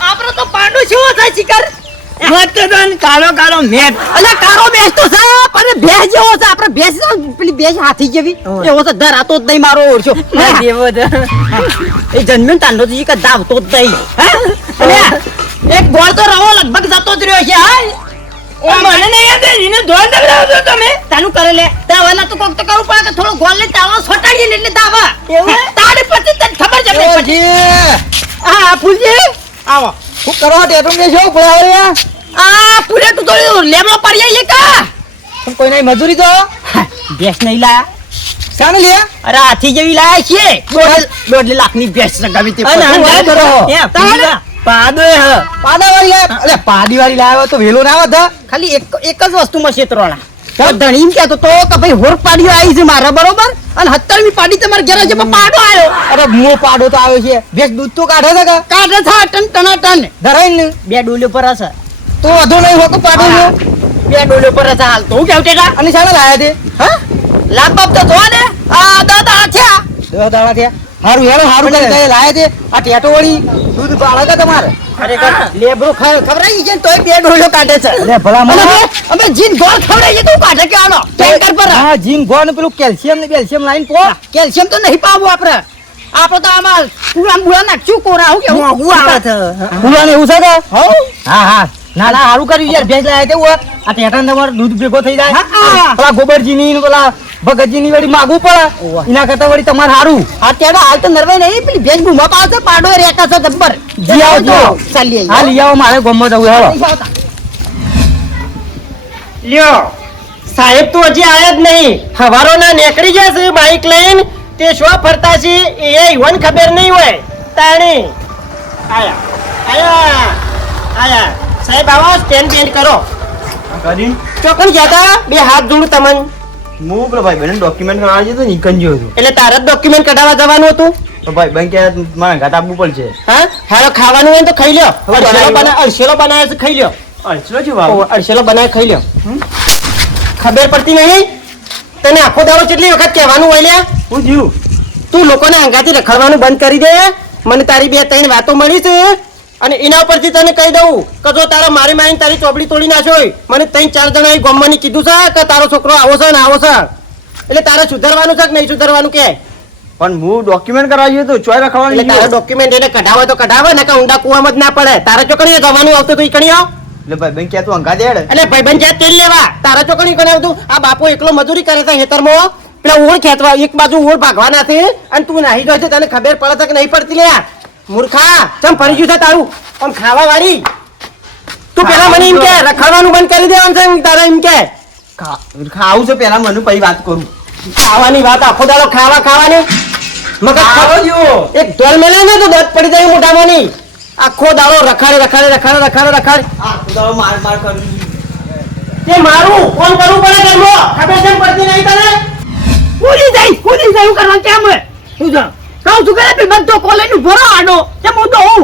આપડે તો પાંડુ શું થાય શિકાર કાળો કાળો મેટ અલ્યા કાળો મેચ તો છે પણ ભેંસ જેવો છે આપણે ભેંસ પેલી ભેંસ હાથી જેવી એવો છે ધરાતો જ નહીં મારો ઓળશો જેવો છે એ જન્મ્યો તાંડો જી કે દાવતો જ નહીં અલ્યા એક ગોળ તો રવો લગભગ જતો જ રહ્યો છે હાય ઓ મને નહીં યાદ એને ધોન દબરાવજો તમે તાનું કરે લે દાવાના તો કોક તો કરવું પડે કે થોડો ગોળ લઈ તાવા છોટાડી લે એટલે દાવા એવું તાડે પછી તને ખબર જ પછી હા ફૂલજી આવો શું કરો ટેટું કે છો બોલાવ્યા આ પૂરે તું તો લેમડો પડી જાય કા કોઈ નહીં મજૂરી તો ભેંસ નહીં લાયા શાને લે અરે હાથી જેવી લાયા છે 1.5 લાખની ભેંસ ગમી તે અને આ કરો પાડો પાડાવાળી લાયા અરે પાડીવાળી લાવ્યો તો વેલો ના આવત ખાલી એક જ વસ્તુમાં ક્ષેત્રોળા તો ધણી એમ કહેતો તો કે ભાઈ હોર પાડીઓ આવી છે મારા બરોબર અને 17મી પાડી તમારા ઘરે છે પણ પાડો આવ્યો અરે મો પાડો તો આવ્યો છે ભેંસ દૂધ તો કાઢે છે કે કાઢે છે ટન ટન ધરાઈને બે ડોલ્યો પર હશે તો વધુ નહીં હોતો પાડો છે બે ડોલ્યો પર હશે હાલ તો હું કેવું ટેટા અને શાને લાયા તે હા લાખ બાપ તો જો ને આ દાદા થયા 10 દાડા થયા હારું હેરો હારું કઈ લાયા તે આ ટેટો વળી દૂધ બાળા કે તમારે ખરેખર લેબરો ખવરાઈ છે તોય બે ડોલ્યો કાઢે છે લે ભલા મને અમે જીન ગોળ ખવરાઈ છે તું કાઢે કે આનો ટેન્કર પર હા જીન ગોળ ને પેલું કેલ્શિયમ લાઈન પો કેલ્શિયમ તો નહીં પાવું આપણે તો આમાં પૂરા નાખશું કોરા હું કેવું આવે છે પૂરા ને એવું છે કે હો હા ના હારું કર્યું યાર ભેંસ લાયા તે આ ટેટા તમાર દૂધ ભેગો થઈ જાય પેલા ગોબરજી ની પેલા ભગતજી ની વળી માગવું પડે એના કરતા વળી તમારે હારું અત્યારે હાલ તો નરવાઈ નહીં પેલી ભેંસ ગુમા પાડે પાડો રેકા છે જબ્બર જી આવો ચાલીએ હા લઈ આવો મારે ગમો જવું હેલો લ્યો સાહેબ તો હજી આયા જ નહીં હવારો ના નીકળી જશે બાઈક લઈને તે શું ફરતા છે એ ઈવન ખબર નહીં હોય તાણી આયા સાહેબ આવો સ્ટેન્ડ બેન્ડ કરો કરી ચોકન જતા બે હાથ જોડું તમને હું પેલો ભાઈ બહેન ડોક્યુમેન્ટ કરાવવા જતો નીકળી ગયો હતો એટલે તારે ડોક્યુમેન્ટ કઢાવવા જવાનું હતું તો ભાઈ બેન કે મારે ઘાટ આપવું પડશે હા હાલો ખાવાનું હોય તો ખાઈ લ્યો અળસેલો બનાવે છે ખાઈ લ્યો અડચલો છે બાબુ અળસેલો બનાવે ખાઈ લ્યો ખબર પડતી નહીં તને આખો દાડો કેટલી વખત કહેવાનું હોય લ્યા હું જીવ તું લોકોને હંગાથી રખડવાનું બંધ કરી દે મને તારી 2-3 વાતો મળી છે અને એના ઉપરથી તને કહી દઉં કે જો તારો મારી મારીને તારી ચોપડી તોડી નાખ્યો મને 3-4 જણાએ ગામમાં કીધું છે કે તારો છોકરો આવો છે ને આવો છે એટલે તારે સુધારવાનું છે કે નહીં સુધારવાનું કે પણ હું ડોક્યુમેન્ટ કરાવવા ગયો તો ચોય રખડવાનું એટલે તારો ડોક્યુમેન્ટ એને કઢાવે તો કઢાવે ને કે ઊંડા કુવામાં જ ના પડે તારા ચોકડીએ જવાનું આવતું તો ઈકણીઓ એટલે ભાઈ બેન કે તું અંગા દે એટલે ભાઈબંધ જ્યાં તેલ લેવા તારા ચોકડી કને આવતું આ બાપો એકલો મજૂરી કરે છે હેતરમાં પેલા ઓળ ખેંચવા એક બાજુ ઓળ ભાગવાના છે અને તું નાહી ગયો છે તને ખબર પડે છે કે નહીં પડતી લે મૂર્ખા ચમ ફરી ગયું છે તારું આમ ખાવા વાળી તું પેલા મને એમ કે રખડવાનું બંધ કરી દેવાનું છે તારા એમ કે ખાવું છે પેલા મને પછી વાત કરું ખાવાની વાત આખો દાડો ખાવાની મગજ એક ઢોલ મેલે ને તો દત પડી જાય મોઢામાં ની આખો દાડો રખાડે માર કરું તે મારું ફોન કરવું પડે ઘરમાં ખબર કેમ પડતી નહીં તને કૂદી જાય કરવા કેમ તું જા કાઉ તું કરે પે બધો કોલેજ નું ભરો આડો કેમ હું તો હું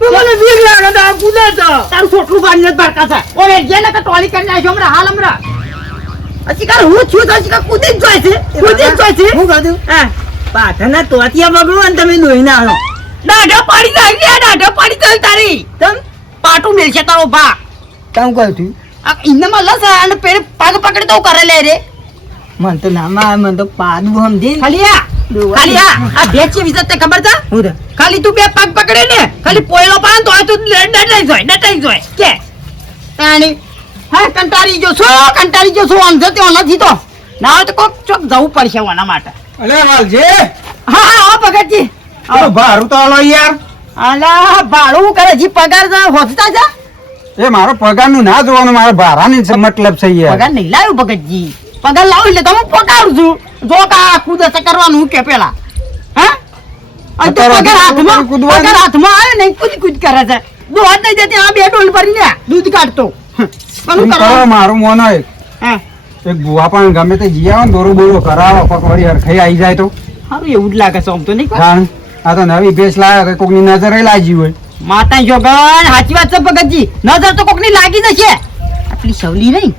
તું મને વીર લાગે તો કૂદે તો તારું છોટલું બાંધ ન ભરકા છે ઓરે જેને કે ટોલી કરી નાખ્યો હમણાં હાલ હમણાં અચિકાર હું છું તો અચિકાર કૂદી જ જાય છે હું કીધું હા પાઠના તોતિયા બગડું અને તમે દોઈ ના આવો દાઢો પાડી જાય તારી તમ પાટું મેલશે તારો ભા કામ કહ્યું તું આ ઇન્નામાં લસ અને પેરે પાગ પકડી તો કરે લે રે મન તો નામાં મન તો પાદું સમજી ખાલી આ ભેંસ છે વિશે તે ખબર છે હું ખાલી તું બે પગ પકડે ને ખાલી પોયલો પાન તો તું ડટાઈ જોય કે તાણી હા કંટાળી જો છો આમ જતે નથી તો ના હોય તો કોક ચોક જવું પડશે ઓના માટે અલે વાલજે હા ભગતજી આવો ભારું તો આલો યાર અલા ભાડું કરે જી પગાર હોતા છે એ મારો પગારનું ના જોવાનું મારા ભારાની મતલબ છે યાર પગાર નહીં લાવ્યો ભગતજી પગાર લાવ એટલે તમે પગારું છું જો કા કુદે કરવાનું કે પેલા હા આ તો પગાર હાથમાં આવે ને કૂદ કરે છે દો હાથ નહીં જતી આ બે ડોલ ભરી લે દૂધ કાઢતો મારું મોનો એક બુઆ પણ ગમે તે જી આવે ને દોરો બોરો કરાવો કોક વળી હરખાઈ આવી જાય તો સારું એવું જ લાગે છે આમ તો નહીં આ તો નવી ભેંસ લાવે કોક ની નજર લાગી હોય માતા જોગણ સાચી વાત છે ભગતજી નજર તો કોક ની લાગી જશે આટલી સવલી નહીં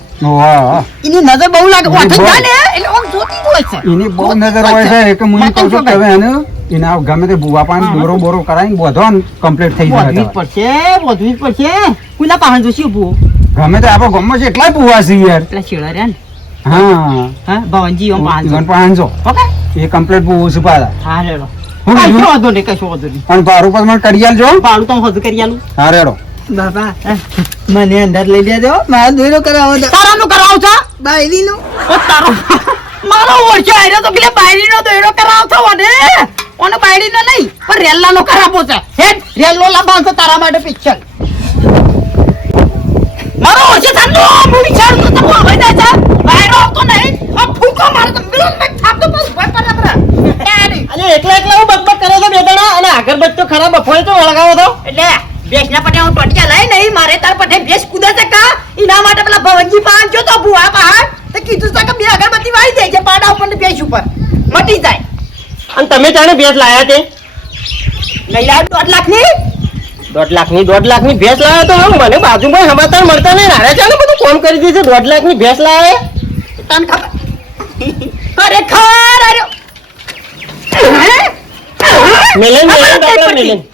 એની નજર બહુ લાગે એટલે જોતી હોય છે એની બહુ નજર હોય છે કે મને કહું છું તમે એને એના ગમે તે ભૂવા પાણી બોરો બોરો કરાવીને બધો કમ્પ્લીટ થઈ જાય વધવી જ પડશે કુલા પાહન જોશી ઉભું ગમે તે આપણો ગામમાં છે એટલા ભૂવા છે યાર પેલા શેડા રહ્યા ને હા હા ભવનજી ઓમ પાહન ઈવન 500 ઓકે એ કમ્પ્લીટ ભૂવો છે પાછા હા રેડો હું કશો બીજું? વાંધો નહીં કશો વાંધો નહીં અને ભાડું પર મને કરી આલજો ભાડું તો હું હજુ કરી આલું હા રેડો બાપા મને અંદર લઈ લેજો મારા દોયરો કરાવો તો તારાનું કરાવ છો બાયરીનું ઓ તારો મારો ઓળખ્યો આર્યો તો પેલે બાયડીનો દોયડો કરાવ છો વડે ઓનો બાયડીનો નહીં પણ રેલ્લાનો કરાવો છે હેડ રેલ્લો લાંબાવતો તારા માટે પિક્ચર મારો ઓળખ્યો થાનો હું વિચારું તો તમે હવે જાય છે બાયરો આવતો નહીં આ ફૂકો મારે તો મિલન મેં થાપતો બસ ભય પર એડી અને એકલા એકલા હું બકબક કરે છે બે દણા અને આગળ બચ્ચો ખરાબ બફોરે તો વળગાવો તો એટલે બેસના પટે હું ટોટિયા લઈ નહીં મારે તાર પટે બેસ કુદે છે કા એના માટે પેલા ભવનજી પાન જો તો ભુવા પહાડ તો કીધું છે કે બે અગરબત્તી વાળી દે છે પાડા ઉપર ને બેસ ઉપર મટી જાય અને તમે જાણે ભેંસ લાયા તે નહીં લાવ 1.5 લાખની 1.5 લાખની ભેંસ લાવ્યો તો હું મને બાજુમાં સમાચાર મળતા નહીં નારે ચાલે બધું કોમ કરી દીધું 1.5 લાખની ભેંસ લાવે તને ખબર ખરેખર આર્યો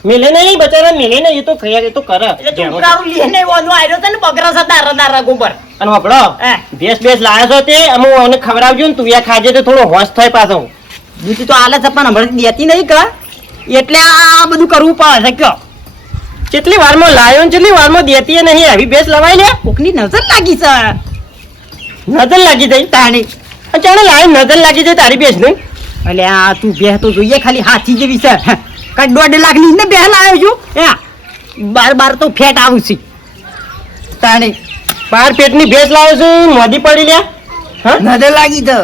મિલે નહીં બચારા મિલે નહીં એ તો ખયા એ તો કરે એટલે ટુકડારું લે નહીં ઓનો આર્યો તને બગરા છે દારા ગોબર અને વાપડો હે. ભેંસ લાવ્યો છો તે અમે એને ખવડાવજો ને તું યા ખાજે તો થોડો હોશ થાય પાછો દૂધી તો આલે છે પણ હમણાં દેતી નહીં કા એટલે આ બધું કરવું પડે છે કયો કેટલી વારમાં લાવ્યો ને કેટલી વારમાં દેતી નહીં આવી ભેંસ લવાય લે કોકની નજર લાગી છે નજર લાગી જાય તાણી અને ચાલે લાવી નજર લાગી જાય તારી ભેંસ નહીં એટલે આ તું બે તો જોઈએ ખાલી હાથી જેવી છે કઈ 1.5 લાખની ને બે લાવ્યો છું બાર તો ફેટ આવું છે તાણી 12 પેટની ભેંસ લાવ્યો છું મોદી પડી લે હા નજર લાગી તો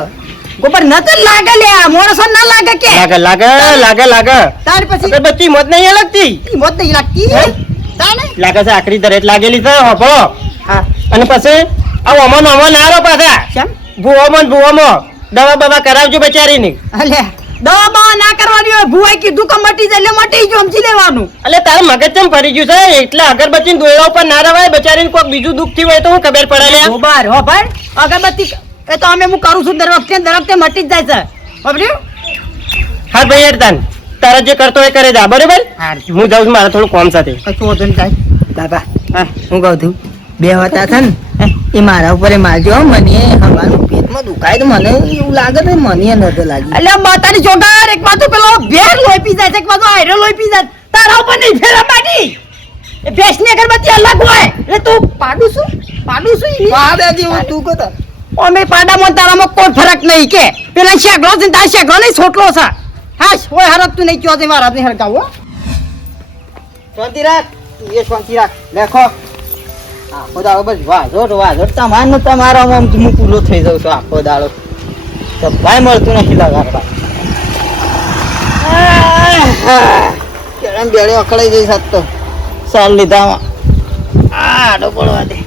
ગોબર નજર લાગે લે મોણસો ના લાગે કે લાગે તાર પછી અગરબત્તી મોત નહીં લગતી ઈ મોત નહીં લાગતી હે? તાણે લાગે છે આખરી દરેટ લાગેલી છે હોપો હા અને પછી આ ઓમો ના રો પાછા કેમ ભૂવામાં દવા બવા કરાવજો બચારીની અલે દવા બવા ના કરવાની હોય ભુવાઈ કીધું કે મટી જાય એટલે મટી જો સમજી લેવાનું એટલે તારે મગજ ચમ ફરી ગયું છે એટલે અગરબત્તી દોયડા ઉપર ના રવાય બચારીને કોઈક બીજું દુઃખ થયું હોય તો હું ખબર પડે લે ગોબર હો ભાઈ અગરબત્તી એ તો અમે હું કરું છું દર વખતે મટી જ જાય છે બબલ્યું હા ભાઈ હેડતાન તારે જે કરતો હોય કરે જા બરાબર હું જાઉં છું મારે થોડું કામ સાથે કશું વધુ નહીં થાય બાપા હું કહું છું બે હતા છે ને એ મારા ઉપર મારજો મને હવાનું પેટમાં દુખાય તો મને એવું લાગે છે મને નજર લાગી એટલે માતાની ચોગાર એક બાજુ પેલો ભેર લોહી પી જાય છે એક બાજુ આયરો લોહી પી જાય તારા ઉપર નહીં ફેરા માટી એ ભેંસની અગરબત્તી અલગ હોય એટલે તું પાડું છું ઈ? પાડ્યાજી હું તું કહો અમે પાડામાં ને તારામાં કોઈ ફરક નહીં કે પેલા શેગડો છે ને તારા શેગડો નહીં છોટલો છે હા કોઈ હરકતું નહીં કયો છે મારા હાથને હરકાવો શાંતિ રાખ તું એ શાંતિ રાખ લેખો આખો દાડો બસ વાજો તમારો આમ હું પૂરો થઈ જાઉં છું આખો દાડો તો ભાઈ મળતું નથી લગાડવા કેળમ બેડે અકળાઈ જઈ શકતો સાલ લીધામાં આડો પડવા દે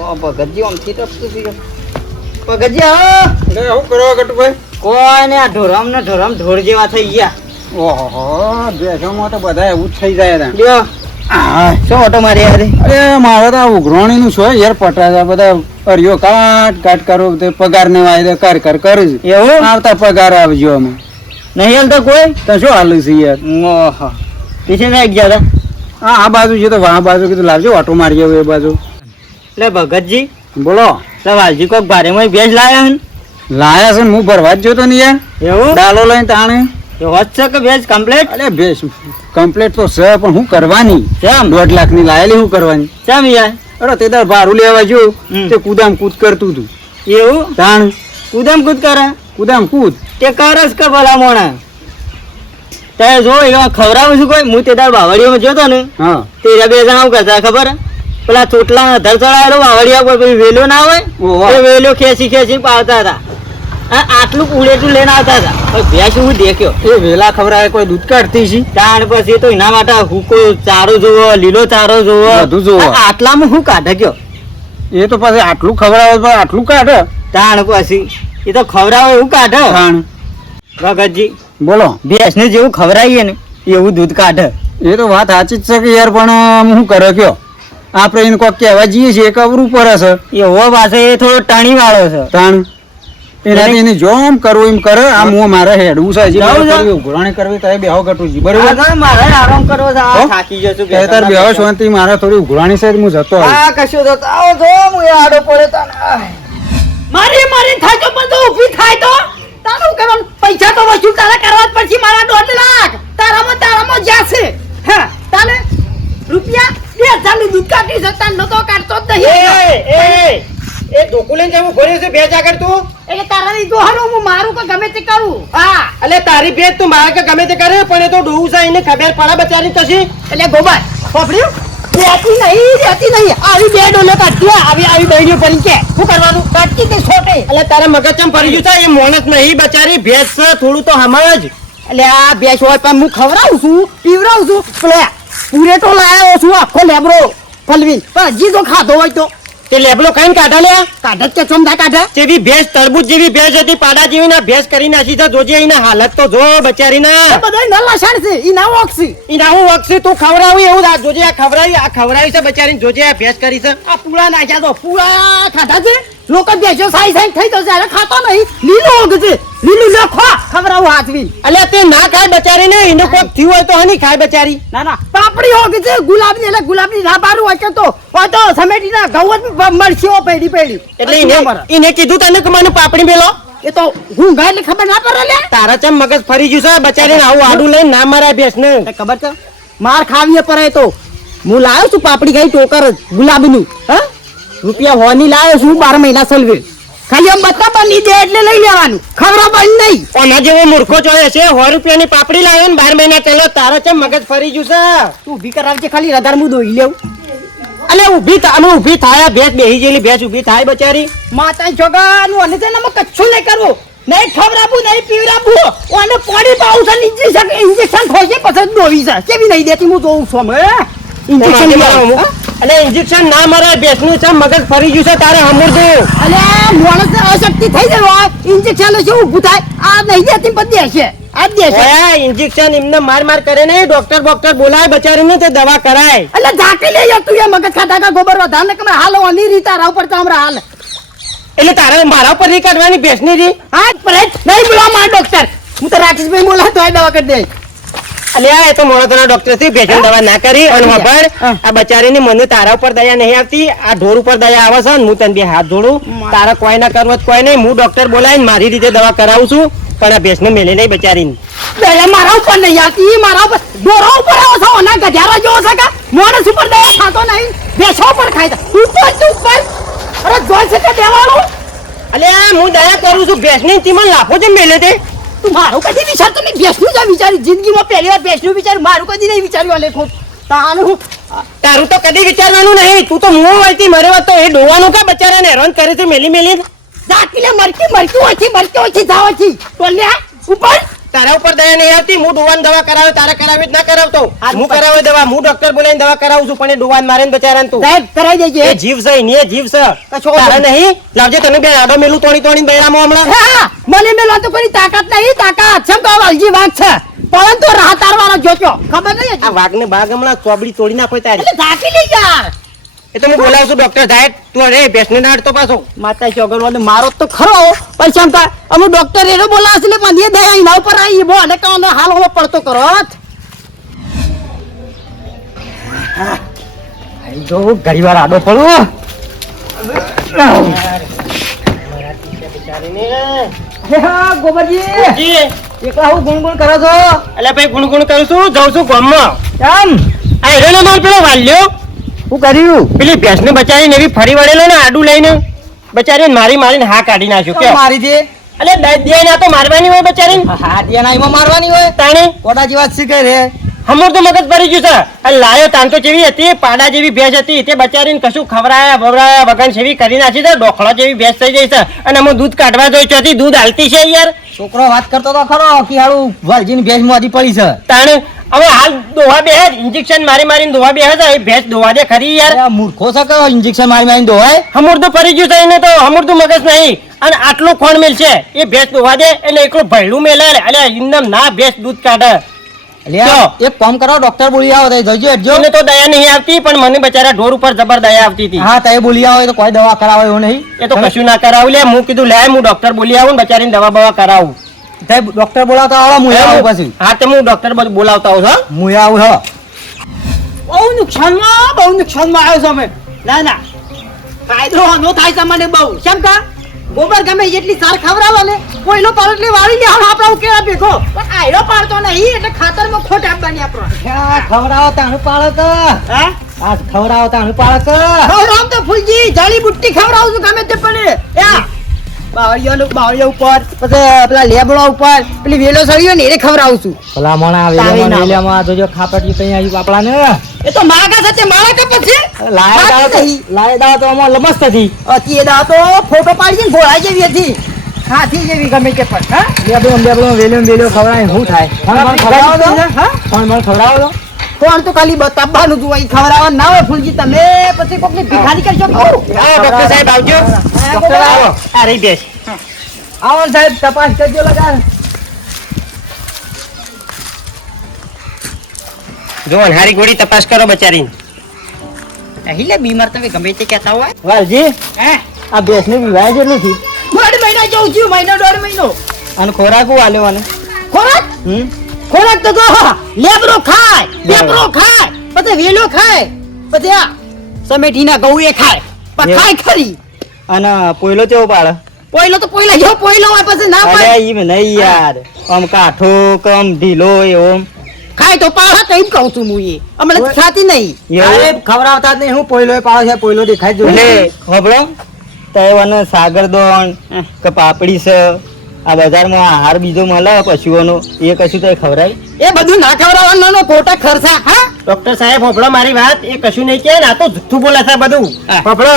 ઓ ભગતજી આમથી ટપતું થઈ ગયું ભગતજી હા શું કરો ગટુભાઈ કોઈ ને આ ઢોરમ ને ઢોર જેવા થઈ ગયા ઓહો બેસોમાં તો બધા એવું જ થઈ જાય ને. લ્યો હા. શું ઓટો મારી યાર અરે મારે તો આ ઉઘરાણીનું શું યાર પટાતા બધા અરિયો કાટ કરો તે પગાર ને વાયદે કર કરું છું એવું આવતા પગાર આવજો અમે નહીં હાલતા કોઈ તો શું હાલું છે યાર ઓહો પીછે ના ગયા હતા આ બાજુ છે તો આ બાજુ કીધું લાવજો ઓટો મારી આવું એ બાજુ એટલે ભગતજી બોલો સવાલજી કોક ભારે માં ભેજ લાયા હન લાયા છે ને હું ભરવા જ જોતો ને યાર એવું ડાલો લઈને તાણે એ હોત છે કે ભેજ કમ્પ્લીટ અરે બેસ કમ્પ્લીટ તો છે પણ હું કરવાની કેમ 1.5 લાખની લાયેલી હું કરવાની કેમ યાર અરે તે તાર ભાડું લેવા જો હમ. તે કૂદામ કૂદ કરતું તું એવું તાણ કુદમ કુદ કરે કૂદામ કૂદ તે કરસ કે ભલા મોણા તે જો એવા ખવડાવું છું કોઈ હું તે તાર બાવળીઓમાં જોતો ને હા તે બે જણા આવું કરતા ખબર હે? પેલા ચોટલા ધર ચડાયેલો વાવડિયા પર પેલી વેલો ના હોય ઓહો. એ વેલો ખેંચી પાડતા હતા આ આટલું ઉડેટું લઈને આવતા હતા પણ ભેંસ હું દેખ્યો એ વેલા ખવડાવે કોઈ દૂધ કાઢતી છે તાણ પછી તો એના માટે હુકો ચારો જોવો લીલો ચારો જોવો બધું જોવો. આ આટલામાં હું કાઢે ગયો એ તો પછી આટલું ખવડાવે તો આટલું કાઢે તાણ પછી એ તો ખવડાવે એવું કાઢે તાણ ભગતજી બોલો ભેંસને જેવું ખવડાવીએ ને એવું દૂધ કાઢે એ તો વાત સાચી જ છે કે યાર પણ હું કરે કયો આપણે એને કોક કહેવા જઈએ છીએ કવરું પડે છે એવો પાસે એ થોડો ટણી વાળો છે તાણ એનાથી એની જોમ કરવું એમ કરે આમ હું મારે હેડવું છે હજી જાઉં મારે જાઉં. કરવી, ઉઘરાણી કરવી તો એ બેહો કટુજી આ બરોબર તો મારે આરામ કરવો છે. આ હો? થાકી ગયો છું તે તાર બેસવાના બેહો બેસવાના. શાંતિ મારે થોડી ઉઘરાણી છે હું જતો આવું. આ કશું તો આવો જો હું એ આડો પડે તને. મારી થાય તો બધું ઊભી થાય તો તારું કરવાનું પૈસા તો વસૂલ તારે કરવા જ પડશે મારા 2 લાખ તારામાં જાશે હા તાને રૂપિયા 2000 નું દૂધ કાઢી શકતા નતો કાઢતો જ નહીં એ ધોકું લઈને જવું ઘોડે છે ભેજ આગળ તું એટલે તારા ની દોહારો હું મારું કે ગમે તે કરું હા એટલે તારી ભેજ તું મારે કે ગમે તે કરે પણ એ તો ડોવું છે એને ખબર પડે બચારી કશી એટલે ગોબર ફફડ્યું રહેતી નહીં આવી બે ડોલે કાઢતી આવી બહેરીઓ પડી કે શું કરવાનું કાઢતી તે છોટે એટલે તારા મગજ ચમ ફરી ગયું છે એ મોણસ નહીં બચારી ભેજ છે થોડું તો સમજ એટલે આ ભેંસ હોય પણ હું ખવડાવું છું પીવડાવું છું પેલો પૂરેટો લાવ્યો છું આખો લેબરો ફલવીન પણ હજી તો ખાધો હોય તો તે લેબલો ખાઈને કાઢા લે કાઢે કે ચોમધા કાઢે જેવી ભેજ તરબૂચ જેવી ભેજ હતી પાડા જેવી ના ભેજ કરી નાખી છે જોજે એના હાલત તો જો બચારી એ ના બધા નલ્લા શાણ છે ઈ ના ઓક્ષી એના હું વખતે તું ખવડાવી એવું આ જોજે આ ખવડાવી છે બચારી જોજે આ ભેજ કરી છે આ પૂળા નાખ્યા તો પૂળા ખાધા છે લોકો ભેંસો સાઈ સાઈ થઈ જશે અરે ખાતો નહીં લીલો ઓગ છે લીલું લખો ખવડાવું હાથવી એટલે તે ના ખાય બચારી ને એને કોક થયું હોય તો હની ખાય બચારી ના ના પાપડી ઓગ છે ગુલાબની એટલે ગુલાબની રાબારું હોય કે તો હોય તો સમેટી ના ઘઉં જ મળશે ઓ પેડી પેડી એટલે એને કીધું તને કે મને પાપડી મેલો એ તો હું ગાય એટલે ખબર ના પડે લે તારા ચમ મગજ ફરી ગયું છે બચારીને આવું આડું લઈને ના મારા ભેંસ ને તને ખબર છે માર ખાવીએ પડે તો હું લાવ્યો છું પાપડી ખાઈ ટોકર જ ગુલાબનું હા રૂપિયા હોની લાવ્યો છું 12 મહિના સલવે ખાલી આમ બતા બની દે એટલે લઈ લેવાનું ખબર બંધ નહીં ઓના જેવો મૂર્ખો જોયે છે 100 રૂપિયાની પાપડી લાવ્યો ને 12 મહિના ચાલો તારા ચમ મગજ ફરી ગયું છે તું ઊભી કરાવજે ખાલી રધાર હું દોઈ લેવું અલે ઊભી થાય ભેંસ બેહી જેલી ભેંસ ઊભી થાય બચારી માતા જોગાનું અને તેને કચ્છું નહીં કરવું નહીં ખવડાવવું નહીં પીવડાવવું અને પાણી પાવું છે ઇન્જેક્શન ખોજે પછી દોવી છે કેવી નહીં દેતી હું જોઉં છું અમે ઇન્જેક્શન અલે ઇન્જેક્શન ના મરાય ભેંસ નું ચમ મગજ ફરી ગયું છે તારે હમુરદું અલે માણસ અશક્તિ થઈ જાય ઇન્જેક્શન શું ઊભું થાય આ નહીં દેતી પણ દેશે આ દેશે ઓયા ઇન્જેક્શન એમને માર કરે ને ડોક્ટર બોલાય બચારીને તે દવા કરાય એટલે ઝાંકી લે યાર તું એ મગજ ખાતા કા ગોબર વધાર ને કે હાલ ઓની રીત આ ઉપર તો હમણાં હાલ એટલે તારે મારા ઉપર નહીં કાઢવાની ભેંસ ની રી હા પરેશ નહીં બોલાવ માર ડોક્ટર હું તો રાકેશભાઈ બોલા તો દવા કરી દે અલ્યા એ તો મોણસના ડોક્ટર થી ભેંસની દવા ના કરી અને ખબર આ બચારીની મને તારા ઉપર દયા નહીં આવતી આ ઢોર ઉપર દયા આવે છે ને હું તને બે હાથ જોડું તારા કોઈ ના કરવો કોઈ નહીં હું ડોક્ટર બોલાવીને મારી રીતે દવા કરાવું છું પણ આ ભેંસને મેલે નહીં બચારીને દયા મારા ઉપર નહીં આવતી મારા ઉપર દોરા ઉપર આવો છો ના ગધારા જેવો છે કે માણસ ઉપર દયા ખાતો નહીં બેસો ઉપર ખાય છે ઉપર અરે જોઈ છે કે દેવાનું અલ્યા હું દયા કરું છું ભેંસની તીમાં લાફો જેમ મેલે તે તું મારું કદી વિચારતો નહીં બેસનું જ વિચારી જિંદગીમાં પહેલી વાર બેસનું વિચાર મારું કદી નહીં વિચાર્યું અલે ખોટ તાનું તારું તો કદી વિચારવાનું નહીં તું તો મું વળતી મરે વાત તો એ ડોવાનું કા બચારાને હેરાન કરે છે મેલી મેલી જાતીલે મરકી ઓછી જાવ છે ટોલ્યા ઉપર તારા ઉપર દયા નહીં આવતી હું ડોવાન દવા કરાવે તારે કરાવી જ ના કરાવતો હું કરાવે દવા હું ડોક્ટર બોલાવીને દવા કરાવું છું પણ એ ડોવાન મારે ને બચારાને તું સાહેબ કરાઈ દેજે એ જીવ છે એની એ જીવ છે કશો તારે નહીં લાવજે તને બે આડો મેલું તોડી બૈરામાં હમણાં હા મને મેલો તો કોઈ તાકાત નહીં તાકાત છે તો વાલજી વાગ છે પરંતુ રાહ તારવાનો જોજો ખબર નહીં આ વાઘને બાગ હમણાં ચોબડી તોડી નાખો તારી એટલે ઝાંકી લે યાર એ તો હું બોલાવું છું ડોક્ટર સાહેબ તું અરે ભેંસને ના અડતો પાછો માતા ચોગરવાને મારો તો ખરો પૈસા કા અમે ડોક્ટર એનો બોલાવે છે પણ એ દે એના ઉપર આવી બો અને કાં હાલ હોવો પડતો કરો જો ઘણી વાર આડો પડો હા ગોબરજી એકલા હું ગુણગુણ કરો છો એટલે ભાઈ ગુણગુણ કરું છું જાઉં છું ગામમાં કેમ આ હેરેનો માલ પેલો વાલ્યો શું કર્યું પેલી ભેંસને બચારીને એવી ફરી વળેલો ને આડું લઈને બચારીને મારીને હા કાઢી નાખ્યો કે મારી દે એટલે દે ના તો મારવાની હોય બચારીને હા દિયાના એમાં મારવાની હોય તાણે કોડા જેવા શીખે રે હમણાં તો મગજ ભરી ગયું છે અને લાયો તાંતો જેવી હતી પાડા જેવી ભેંસ હતી તે બચારીને કશું ખવડાયા બવડાયા વગન સેવી કરી નાખી છે ડોખળો જેવી ભેંસ થઈ જાય છે અને અમે દૂધ કાઢવા જોઈ ચોથી દૂધ હાલતી છે યાર છોકરો વાત કરતો તો ખરો કે હારું વાલજીની ભેંસ મોદી પડી છે તાણે હવે હાલ દોવા બે ઇન્જેક્શન મારીને દોવા બે હતા એ ભેંસ દોવા દે ખરી યાર અરે આ મૂર્ખો છે કે ઇન્જેક્શન મારીને દોવાય હમુર તો ફરી ગયું છે એને તો હમુર તો મગજ નહીં અને આટલું ખોણ મેલ છે એ ભેંસ દોવા દે એટલે એકલું ભયડું મેલે એટલે એમને ના ભેંસ દૂધ કાઢે લે એક કામ કરો ડોક્ટર બોલી આવો તો જજો હેડજો એને તો દયા નહીં આવતી પણ મને બચારા ઢોર ઉપર જબર દયા આવતી હતી. હા તે બોલી આવો તો કોઈ દવા કરાવો એવું નહીં એ તો કશું ના કરાવું લે. હું કીધું લે હું ડોક્ટર બોલી આવું ને બચારીને દવા બવા કરાવું. તે ડોક્ટર બોલાવતા આવો હું આવું પછી હા તે હું ડોક્ટર બોલાવતા આવું છું. હું આવું હો બહુ નુકસાનમાં આવ્યો છું અમે. ના ના ફાયદો નો થાય તમને બહુ. કેમ કા ગોબર ગમે એટલી સાર ખવડાવો ને કોઈનો પાડો એટલે વાળી લે આપણા કેળા ભેગો પણ આયરો પાડતો નહીં એટલે ખાતરમાં ખોટ આપવાની આપણો. ખવડાવો તાણું પાળો તો હા આ ખવડાવો તાણું પાળો તો ખવડાવ તો ફૂલજી જાળી બુટ્ટી ખવડાવું છું ગમે તે પડે. યા બાવળિયા ઉપર પછી પેલા લેબડા ઉપર પેલી વેલો સળીઓ ને એને ખવડાવું છું. ભલા મોણા તાવી ના. વેલામાં જોજો ખાપટી કઈ આવી આપણાને એ તો માગા સાથે મારા કે પછી લાય દાવ તો આમાં લમસ્ત હતી અતિ એ દા તો ફોટો પાડીને ઘોડા જેવી હતી હાથી જેવી ગમે તે પણ. હા લેબડો વેલ્યો ખવડાય શું થાય ખવડાવો તો હા મને ખવડાવો તો કોણ તો ખાલી બતાવવાનું તું અહીં ખવડાવવા ના હોય ફૂલજી તમે પછી કોકની ભિખારી કરશો કહું. ડોક્ટર સાહેબ આવજો. ડોક્ટર આવો આ રહી બેસ. આવો ને સાહેબ તપાસ કરજો લગા જો હારી ગોળી તપાસ કરો બચારીને. અહીં લે બીમાર તમે ગમે તે કહેતા હોય. વાલજી હે આ ભેંસની વિવાહ જેટલું થી દોઢ મહિના જેવું થયું દોઢ મહિનો અને ખોરાક આલ્યો અને ખોરાક ખોરાક તો જો લેબરો ખાય પેપરો ખાય પછી વેલો ખાય પછી આ સમેટીના ઘઉં એ ખાય પણ ખાય ખરી. અને પોયલો કેવો પાડે પોઈલો તો પોઈલા જેવો પોઈલો હોય પછી ના પાડે. અરે ઈ નહીં યાર આમ કાઠો કમ ઢીલો એવો ખાય તો પાડે તો એમ કહું છું હું એ હમણાં ખાતી નહીં. અરે ખવડાવતા જ નહીં હું પોયલો પાડો છે પોયલો દેખાય જ એટલે ખબરો તહેવારનો સાગરદોણ કે પાપડી છે આ બજારમાં આહાર બીજો મળે પશુઓનો એ કશું તો ખવડાય એ બધું ના ખવડાવવાનું ખોટા ખર્ચા. હા ડોક્ટર સાહેબ હોભળો મારી વાત. એ કશું નહીં કે આ તો જુઠ્ઠું બોલે છે બધું. હા. હોભળો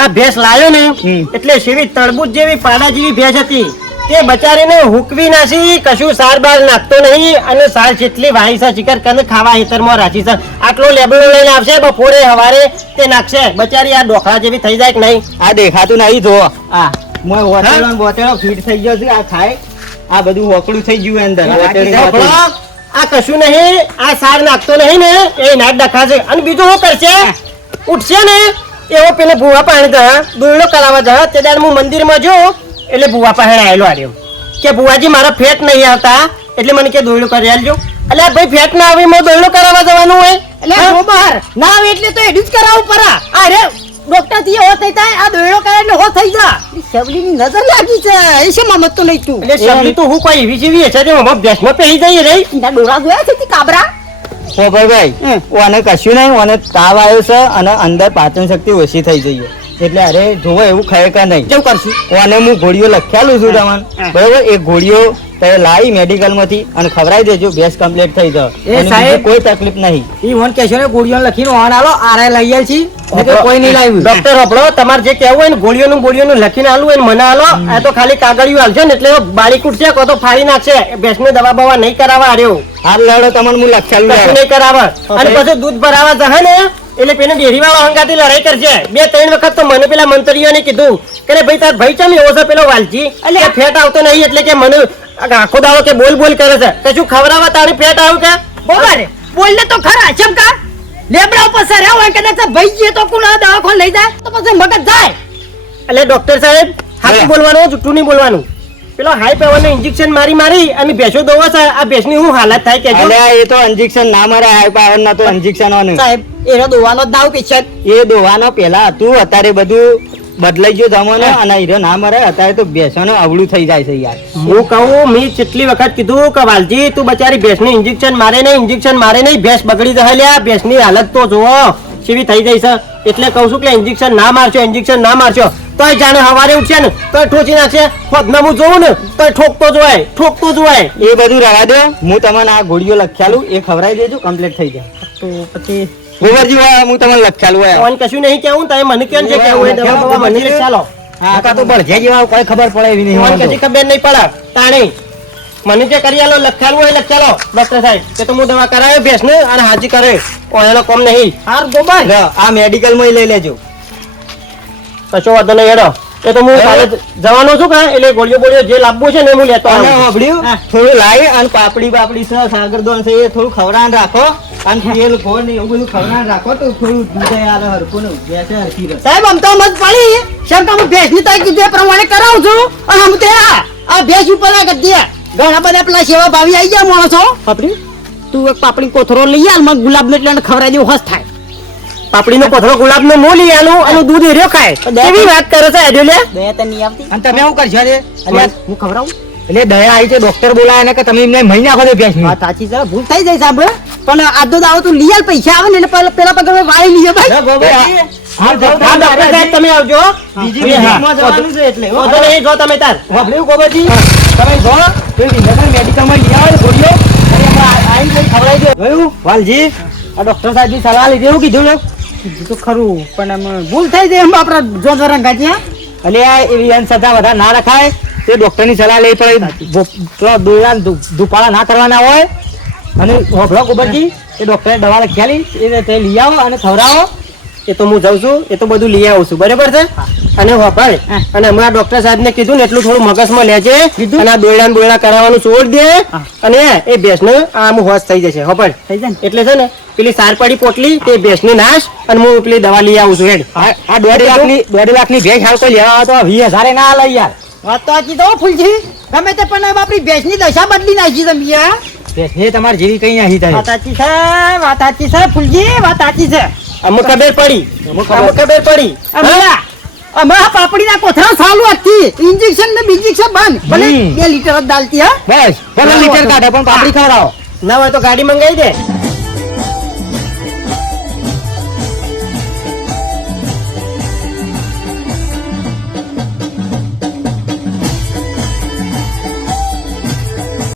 આ ભેંસ લાયો ને હમ. એટલે સેવી તરબૂચ જેવી પાડા જેવી ભેંસ હતી તે બચારીને હુકવી નાસી કશું સાર બાર નાખતો નહીં અને સાર જેટલી વાહી છે ચિકર કને ખાવા હેતરમાં રાખી છે. આટલો લેબડો લઈને આવશે બપોરે હવારે તે નાખશે બચારી આ ડોખા જેવી થઈ જાય કે નહીં. આ દેખાતું નહીં જો આ મોય હોટેલો ને બોટેલો ફીટ થઈ ગયો છે આ ખાય આ બધું હોકડું થઈ ગયું અંદર હોભળો, આ કશું નહીં આ સાર નાખતો નહીં ને એ નાટ ડખાશે. અને બીજું શું કરશે ઉઠશે ને એવો પેલે ભૂવા પાણી દોયડો કરાવવા જા તે દાડ હું મંદિરમાં જો એટલે ભૂવા પાસે આવેલો આર્યો કે ભૂવાજી મારા ફેટ નહીં આવતા એટલે મને કે દોયડો કરી આલજો. એટલે ભાઈ ફેટ ના આવી માં દોયડો કરાવવા જવાનું હોય એટલે ગોબર ના આવે એટલે તો એડું જ કરાવવું પરા. અરે ડોક્ટર થી હો થઈ જાય આ દોયડો કરાવીને હો થઈ જા. શબલીની નજર લાગી છે એ શું મમત તો નહીં તું. એટલે શબલી તો હું કોઈ એવી જેવી છે જે ભેંસમાં પહેરી જઈએ રહી. એના ડોળા જોયા છે તે કાબરા. ઓ ભાઈ ઓને કશું નહીં ઓને તાવ આવ્યો છે અને અંદર પાચન શક્તિ ઓછી થઈ ગઈ છે. એટલે અરે જોવો એવું ખાય કે નહીં કેવું કરશું ઓને હું ગોળીઓ લખ્યાલું છું તમને બરોબર એ ગોળીઓ તમે લાવી મેડિકલ માંથી અને ખવડાવી દેજો ભેંસ કમ્પ્લીટ થઈ જાય અને બીજી કોઈ તકલીફ નહીં. ઈ વન કેશો ને ગોળીઓ લખીને ઓન આલો આરે લઈ આલ છી કોઈ નહીં લાવ્યું. ડોક્ટર આપણો તમારે જે કહેવું હોય ને ગોળીઓનું લખીને આલું હોય ને મને આલો. આ તો ખાલી કાગળિયું આલશે ને એટલે બાળી કૂટશે કો તો ફાડી નાખશે. ભેંસને દવા બવા નહીં કરાવવા આર્યો હાલ લેવડો તમને હું લખ્યાલું કશું નહીં કરાવવા. અને પછી દૂધ ભરાવા જશે ને એટલે પેને ડેરી વાળા અંગાથી લડાઈ કરશે. 2-3 વખત તો મને પેલા મંત્રીઓને કીધું કે ભાઈ તાર ભાઈ ચમ એવો છે પેલો વાલજી એટલે ફેટ આવતો નહીં એટલે કે મને આખો દાડો કે બોલ કરે છે કશું ખવડાવવા તારી ફેટ આવ્યું કે બરાબર બોલ ને તો ખરા ચમકા લેબડા ઉપર સર હોય કદાચ ભાઈ જે તો કોણ દવાખાને લઈ જાય તો પછી મગજ જાય. એટલે ડોક્ટર સાહેબ હાથું બોલવાનું જુઠ્ઠું નહીં બોલવાનું. પેલો હાઈ પાવરનું ઇન્જેક્શન મારી અને ભેંસો દોવા છે આ ભેંસની શું હાલત થાય કે અલ્યા એ તો ઇન્જેક્શન ના મારે હાઈ પાવર ના તો ઇન્જેક્શન સાહેબ એનો દોવાનો જ દાવ પેશન્ટ. એ દોવાનો પેલા હતું અત્યારે બધું બદલાઈ ગયો જમાનો અને હીરો ના મરે અત્યારે તો બેસવાનું અવળું થઈ જાય છે યાર. હું કહું મેં કેટલી વખત કીધું કે વાલજી તું બચારી ભેંસને ઇન્જેક્શન મારે નહીં ભેંસ બગડી જાય લ્યા ભેંસની હાલત તો જોવો કેવી થઈ જાય છે. એટલે કહું છું કે ઇન્જેક્શન ના મારશો તોય જાણે હવારે ઉઠશે ને તોય ઠોચી નાખશે. ખોદમાં હું જોઉં ને તોય ઠોકતો જોવાય. એ બધું રવા દો હું તમને આ ગોળીઓ લખ્યાલું એ ખવડાવી દેજો કમ્પ્લીટ થઈ જાય. તો પછી ગોબરજી હું તમને લખ્યાલું હોય કોણ કશું નહીં કેવું તમે મને કેમ છે કેવું હોય દવા બવા મને ચાલો. હા તો બળજે જેવા કોઈ ખબર પડે એવી નહીં કોણ કદી ખબર નહીં પડે તાણી મને જે કરી આલો લખાલું હોય લખાલો ડોક્ટર સાહેબ કે તો હું દવા કરાયો ભેંસને અને હાજી કરે એનો કોમ નહીં. હાર ગોબર આ મેડિકલ માં લઈ લેજો. કશો વાંધો નહીં હેડો એ તો હું કાલે જવાનો છું કે એટલે ગોળીઓ બોળીઓ જે લાવવું છે ને હું લેતો તમે આવું. વાપર્યું? થોડું લાવી અને પાપડી બાપડી છે સાગરદોણ છે એ થોડું ખવડાવીને રાખો અને તેલ ગોળ ને એવું બધું ખવડાવીને રાખો તો થોડું દૂધ આલે હરખું ને ભેંસે હરખી રહે. સાહેબ આમ તો મત પડી શંકા હું ભેંસની તારી કીધું એ પ્રમાણે કરાવું છું અને આમ તે આ ભેંસ ઉપર ના કરી દે ઘણા બધા પેલા સેવા ભાવી આવી ગયા માણસો પાપડી તું એક પાપડી કોથરો લઈ આલ મને ગુલાબ ને એટલે ખવડાવી દેવું હસ થાય પાપડીનો કોથળો ગુલાબનો મોં લઈ આલું અને દૂધ એર્યો ખાય કેવી વાત કરે છે એડ્યો લે બે તને નહીં આવતી અને તમે શું કરશો રે? અલ્યા હું ખવડાવું એટલે દયા આવી છે ડોક્ટર બોલાય ને કે તમે એમને મહિને આખો દે ભેંસની. વાત સાચી છે ભૂલ થઈ જાય સાહેબ પણ આજનો દાવો તું લઈ આલ પૈસા આવે ને એટલે પેલા પગર વાળી લઈએ ભાઈ લે ગોબરજી, હા ડોક્ટર સાહેબ તમે આવજો બીજી હા. વિઝિટમાં જવાનું છે એટલે હો. વાંધો નહીં, જો તમે તાર વાપર્યું ગોબરજી? તમે જો તે વિંધકર મેડિકલમાં લઈ આવો ને ગોળીઓ અને એમાં આવીને જઈને ખવડાવી દો. જોયું? વાલજી આ ડોક્ટર સાહેબની સલાહ લીધી એવું કીધું ને? કીધું તો ખરું પણ આમ ભૂલ થઈ જાય એમ આપણા જો રંગાજી એટલે આ એવી અંધશ્રદ્ધા વધારે ના રખાય તે ડોક્ટરની સલાહ લઈ પડે પેલા દોરડા ધુપાળા ના કરવાના હોય અને હોભળો ગોબરજી એ ડોક્ટરે દવા લખેલી એ તે લઈ આવો અને ખવડાવો. એ તો હું જાઉં છું એ તો બધું લઈ આવું છું બરાબર છે અને વાપર અને હમણાં ડોક્ટર સાહેબ ને કીધું ને એટલું થોડું મગજમાં લેજે અને આ દોયડા ને બોયડા કરાવવાનું છોડ દે અને એ ભેંસને આમ હોશ થઈ જશે હોપડ થઈ જાય ને એટલે છે ને પેલી સાર પડી પોટલી તે ભેંસની નાશ અને હું પેલી દવા લઈ આવું છું હેડ આ 1.5 લાખની ભેંસ હાલ કોઈ લેવા આવે તો 20,000 ના લઈ યાર. વાત તો સાચી તો ફૂલજી ગમે તે પણ આપણી ભેંસની દશા બદલી નાખી તમે યાર ભેંસને તમારે જેવી કઈ નહીં થાય. વાત સાચી છે ફૂલજી વાત સાચી છે અમુક ખબર પડી અમુક ખબર પડી અમારા પાપડીના કોથળા ચાલુ હતી ઇન્જેક્શન ને બીજેક્શન બંધ ભલે હમ. 2 લીટર જ દાલતી હા બસ 15 લીટર કાઢો પણ પાપડી ખવડાવો. ના હોય તો ગાડી મંગાવી દે